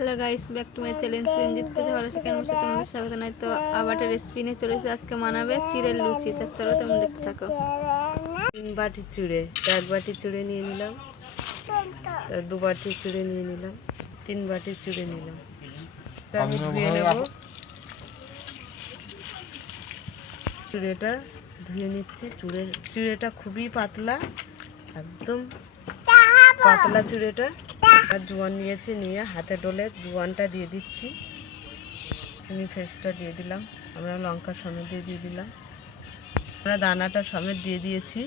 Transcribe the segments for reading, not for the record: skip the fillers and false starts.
Hello guys, back to my channel Sanjit Puja ভালো আছি। কেমন আছো? তোমাদের স্বাগত নাই তো আবার একটা রেসিপি নিয়ে চলে এসেছি। আজকে বানাবে চিড়ের লুচি। তা চলো তোমরা দেখতে থাকো। 3 বাটি চিড়ে, 1 বাটি চিড়ে নিয়ে নিলাম, 2 বাটি চিড়ে নিয়ে নিলাম, 3 বাটি চিড়ে নিলাম। আমি ধুয়ে নেব। চিড়েটা ধুয়ে নিচ্ছি। চিড়েটা খুবই পাতলা, একদম পাতলা চিড়েটা। আর জোয়ান নিয়েছি, নিয়ে হাতে ডলে জোয়ানটা দিয়ে দিচ্ছি। চিনি পেস্টটা দিয়ে দিলাম, আমরা লঙ্কা সমেত দিয়ে দিলাম, আমরা দানাটা সমেত দিয়ে দিয়েছি।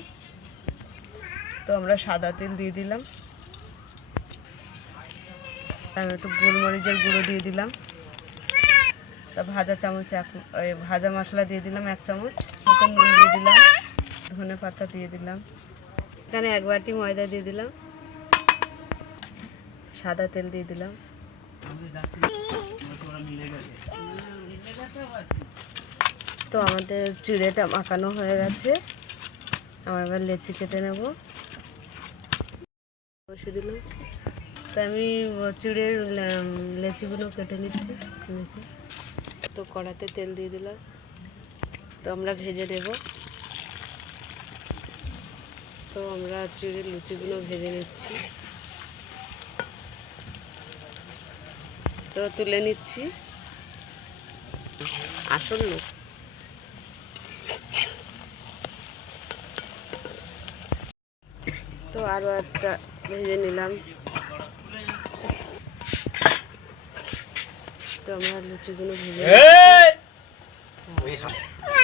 তো আমরা সাদা তেল দিয়ে দিলাম, আমি একটু গোলমরিচের গুঁড়ো দিয়ে দিলাম। তা ভাজা মশলা দিয়ে দিলাম 1 চামচ মতো, নুন দিয়ে দিলাম, ধনে পাতা দিয়ে দিলাম, এখানে 1 বাটি ময়দা দিয়ে দিলাম, সাদা তেল দিয়ে দিলাম। তো আমাদের চিড়েটা মাখানো হয়ে গেছে। আমরা এবার লেচি কেটে নেব। বসিয়ে দিলাম। তো আমি চিড়ের লেচিগুলো কেটে নিচ্ছি। তো কড়াতে তেল দিয়ে দিলাম, তো আমরা ভেজে নেব। তো আমরা চিড়ের লুচিগুলো ভেজে নিচ্ছি, তো তুলে নিচ্ছি। আসল লোক তো আরও একটা ভেজে নিলাম। তো আমরা লুচিগুলো ভেজে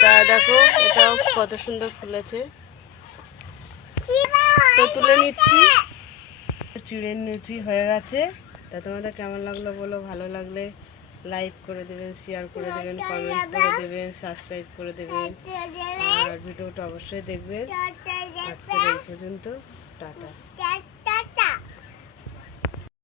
তা দেখো, এটাও কত সুন্দর ফুলেছে। তো তুলে নিচ্ছি। চিড়ের লুচি হয়ে গেছে। তা তোমাদের কেমন লাগলো বলো। ভালো লাগলে লাইক করে দেবেন, শেয়ার করে দেবেন, কমেন্ট করে দেবেন, সাবস্ক্রাইব করে দেবেন, আর ভিডিওটা অবশ্যই দেখবেন। আজকে এই পর্যন্ত, টাটা।